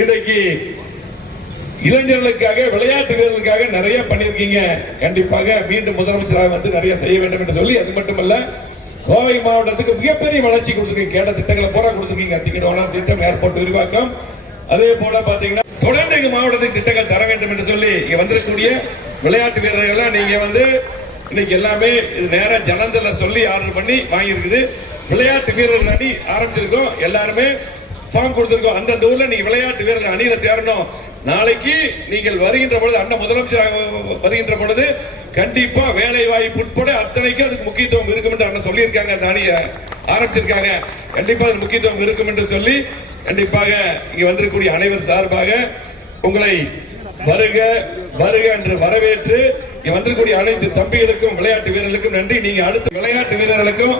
இன்றைக்கு இளைஞர்களுக்காக விளையாட்டு வீரர்களுக்காக நிறைய பண்ணிருக்கீங்க கண்டிப்பாக மீண்டும் முதலமைச்சராக வந்து நிறைய செய்ய வேண்டும் என்று சொல்லி அது மட்டுமல்ல கோவை மாவட்டத்துக்கு மிகப்பெரிய வளர்ச்சி கொடுத்துருக்கீங்க. கேட்ட திட்டங்களை பூரா கொடுத்துருக்கீங்க. திங்கடோனா திட்டம் ஏர்போர்ட் விரிவாக்கம். அதே போல பாத்தீங்கன்னா தொடர்ந்து எங்க மாவட்டத்துக்கு திட்டங்கள் தர வேண்டும் என்று சொல்லி இங்க வந்திருக்கக்கூடிய விளையாட்டு வீரர்கள் நீங்க வந்து இன்னைக்கு எல்லாமே இது நேரா ஜனந்தல சொல்லி ஆர்டர் பண்ணி வாங்கியிருக்குது. விளையாட்டு வீரர்கள் அணி ஆரம்பிச்சிருக்கோம் எல்லாருமே ஃபார்ம் கொடுத்திருக்கோம். அந்தந்த ஊர்ல நீங்க விளையாட்டு வீரர்கள் அணியில சேரணும். நாளைக்கு நீங்கள் வருகின்ற பொழுது அண்ணன் முதலமைச்சராக வருகின்ற பொழுது கண்டிப்பா வேலை வாய்ப்பு உட்பட அத்தனைக்கும் அதுக்கு முக்கியத்துவம் இருக்கும் என்று அண்ணன் சொல்லியிருக்காங்க. அந்த அணியை ஆரம்பிச்சிருக்காங்க. கண்டிப்பா அது முக்கியத்துவம் இருக்கும் என்று சொல்லி கண்டிப்பாக இங்க வந்திருக்கக்கூடிய அனைவர் சார்பாக உங்களை வருக வருக என்று வரவேற்று இங்க வந்திருக்கக்கூடிய அனைத்து தம்பிகளுக்கும் விளையாட்டு வீரர்களுக்கும் நன்றி. நீங்க அடுத்த விளையாட்டு வீரர்களுக்கும்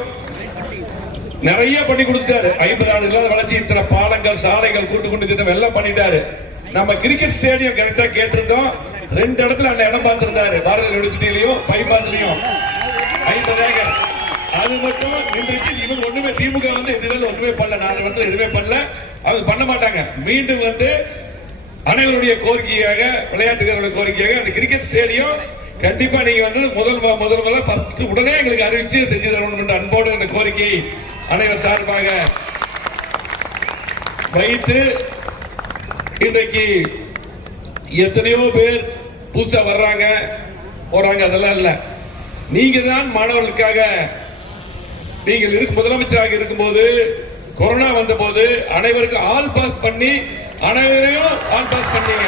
நிறைய பண்ணி கொடுத்தாரு ஐம்பது ஆண்டுகளாக வளர்ச்சி இத்தனை பாலங்கள் சாலைகள் கூட்டு கொண்டு திட்டம் எல்லாம் பண்ணிட்டாரு. நம்ம கிரிக்கெட் ஸ்டேடியம் கரெக்டா கேட்டிருந்தோம். ரெண்டு இடத்துல அந்த இடம் பார்த்திருந்தாரு. பாரத யூனிவர்சிட்டிலையும் பைபாஸ்லயும். ஐம்பது ஏக்கர் அது மட்டும் இன்றைக்கு இவர் ஒண்ணுமே திமுக வந்து இதுவரை ஒண்ணுமே பண்ணல. நாலு வருஷத்துல எதுவுமே பண்ணல. அவங்க பண்ண மாட்டாங்க. மீண்டும் வந்து அனைவருடைய கோரிக்கையாக விளையாட்டு வீரர்களுடைய கோரிக்கையாக அந்த கிரிக்கெட் ஸ்டேடியம் கண்டிப்பா நீங்க வந்து முதல் முதல் முதல்ல உடனே எங்களுக்கு அறிவிச்சு செஞ்சு தரணும் என்ற அன்போடு இந்த கோரிக்கை அனைவர் சார்பாக வைத்து இன்றைக்கு எத்தனையோ பேர் புதுசா வர்றாங்க போறாங்க அதெல்லாம் இல்ல. நீங்க தான் மாணவர்களுக்காக நீங்கள் இருக்கு முதலமைச்சராக இருக்கும்போது கொரோனா வந்த போது அனைவருக்கும் ஆல் பாஸ் பண்ணி அனைவரையும் ஆல் பாஸ் பண்ணீங்க.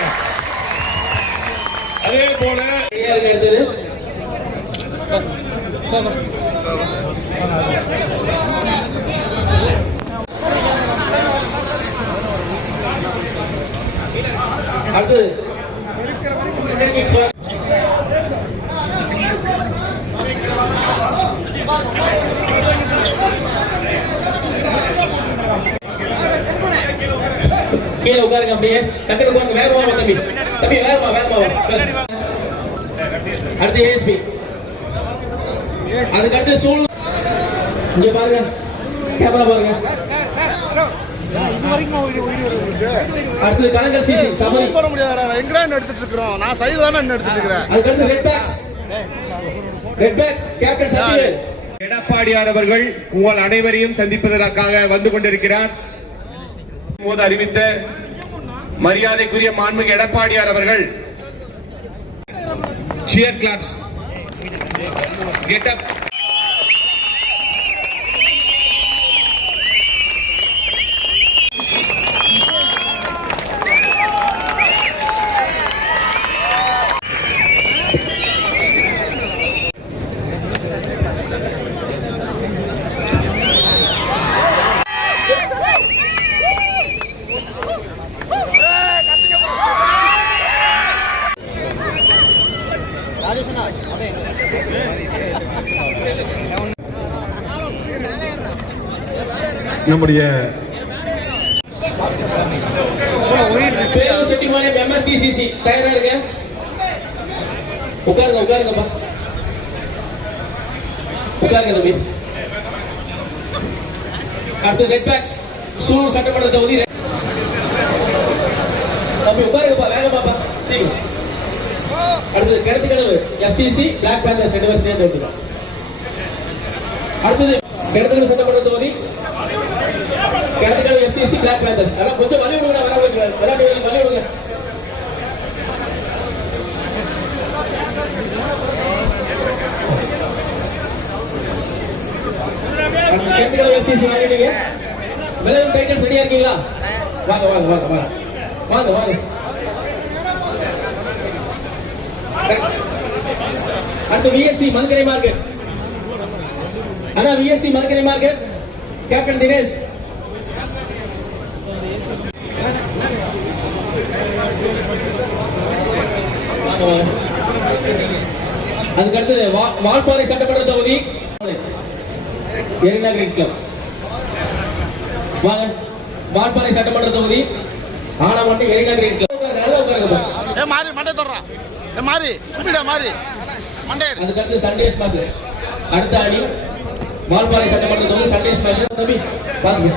அதே போல யாருங்க அது கீழே உட்காருங்க அப்படியே. டக்குனு உட்காருங்க. வேகமா தம்பி. தம்பி வேகமா வேகமா அடுத்து ஏஎஸ்பி அதுக்கு அடுத்து சூழ் இங்க பாருங்க. கேமரா பாருங்க. அடுத்தது கலங்கல் சிசி சபரி. வர முடியாது எங்கடா எடுத்துட்டு இருக்கிறோம்? நான் சைடுல தானே எடுத்துட்டு இருக்கிறேன்? அதுக்கு அடுத்து red bags red bags captain Sathyavel. எடப்பாடியார் அவர்கள் உங்கள் அனைவரையும் சந்திப்பதற்காக வந்து கொண்டிருக்கிறார். போது அறிவித்த மரியாதைக்குரிய மாண்புமிகு எடப்பாடியார் அவர்கள் சியர் கிளப்ஸ் கெட் அப் நம்முடைய பேரு செட்டிமானியம் எம்எஸ்டிசிசி தயாரா இருங்க. உட்காருங்க உட்காருங்கப்பா. உட்காருங்க தம்பி. அடுத்து ரெட் பேக்ஸ் சூலூர் சட்டமன்ற தொகுதி ரெட்- தம்பி உட்காருங்கப்பா வேகமாப்பா. சீக்கிரம். அடுத்தது கிணத்து கனவு எஃப்சிசி பிளாக் பேந்தர்ஸ் ரெண்டு பேரும் சேர்ந்து விட்டுருக்கோம் அடுத்தது கிணத்து கனவு சட்டமன்ற தொகுதி கிணத்து கனவு எஃப்சிசி பிளாக் பேந்தர்ஸ் அதெல்லாம் கொஞ்சம் வலி விடுங்க வர வைக்க விளையாட்டு வலி வலி விடுங்க அடுத்து எஃப்சிசி வாங்கிட்டீங்க விளையாட்டு டைட்டல்ஸ் ரெடியா இருக்கீங்களா? வாங்க வாங்க வாங்க வாங்க. வாங்க வாங்க. அடுத்து விஎஸ்சி மதுக்கரை மார்க்கெட். அண்ணா VSC Madukkarai market. Captain Dinesh. அதுக்கடுத்து வால்பாறை சட்டமன்ற தொகுதி. எரினா கிரிக்கெட் கிளப் வாங்க வால்பாறை சட்டமன்ற தொகுதி. ஆனமட்டி எரினா கிரிக்கெட் கிளப் உட்காருங்க, நல்லா உட்காருங்கப்பா மாறி மண்டை தர்றான் மாறி கும்பிடா மாறி. மண்டே. அதுக்கு அடுத்து சண்டேஸ் பாசஸ் அடுத்த அணி வால்பாறை சட்டமன்ற தொகுதி சண்டேஸ் பாசஸ் தம்பி பாத்துங்க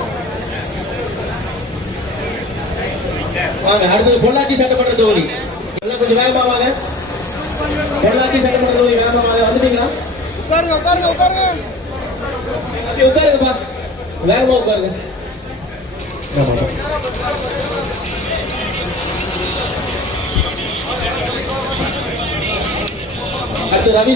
வாங்க அடுத்தது பொள்ளாச்சி சட்டமன்ற தொகுதி. எல்லாம் கொஞ்சம் வேகமா வாங்க. பொள்ளாச்சி சட்டமன்ற தொகுதி வேகமா வாங்க. வந்துட்டீங்களா? உட்காருங்க உட்காருங்க உட்காருங்க. உட்காருங்கப்பா வேகமா உட்காருங்க. ஆமா. அடுத்து ரவி